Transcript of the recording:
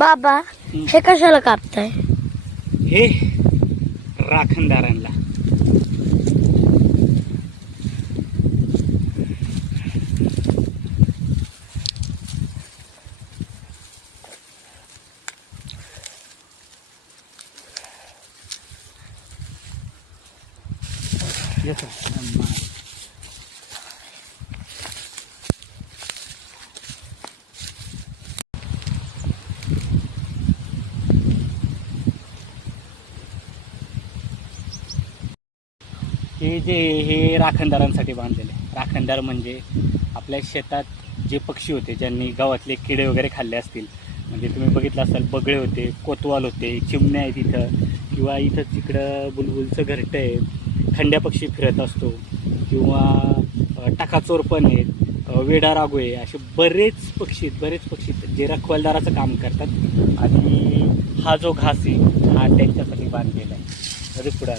बाबा हे कशाला कापताय? हे राखणदारांना येतो. हे राखणदारांसाठी बांधलेले. राखणदार म्हणजे आपल्या शेतात जे पक्षी होते ज्यांनी गावातले किडे वगैरे खाल्ले असतील, म्हणजे तुम्ही बघितलं असाल बगळे होते, कोतवाल होते, चिमण्या आहेत इथं, किंवा इथं तिकडं बुलबुलचं घरटं आहे, खंड्या पक्षी फिरत असतो, किंवा टाकाचोर पण आहेत, वेडा रागू आहे, असे बरेच पक्षी आहेत जे रखवालदाराचं काम करतात. आणि हा जो घास आहे हा त्यांच्यासाठी बांधलेला आहे. अरे पुढे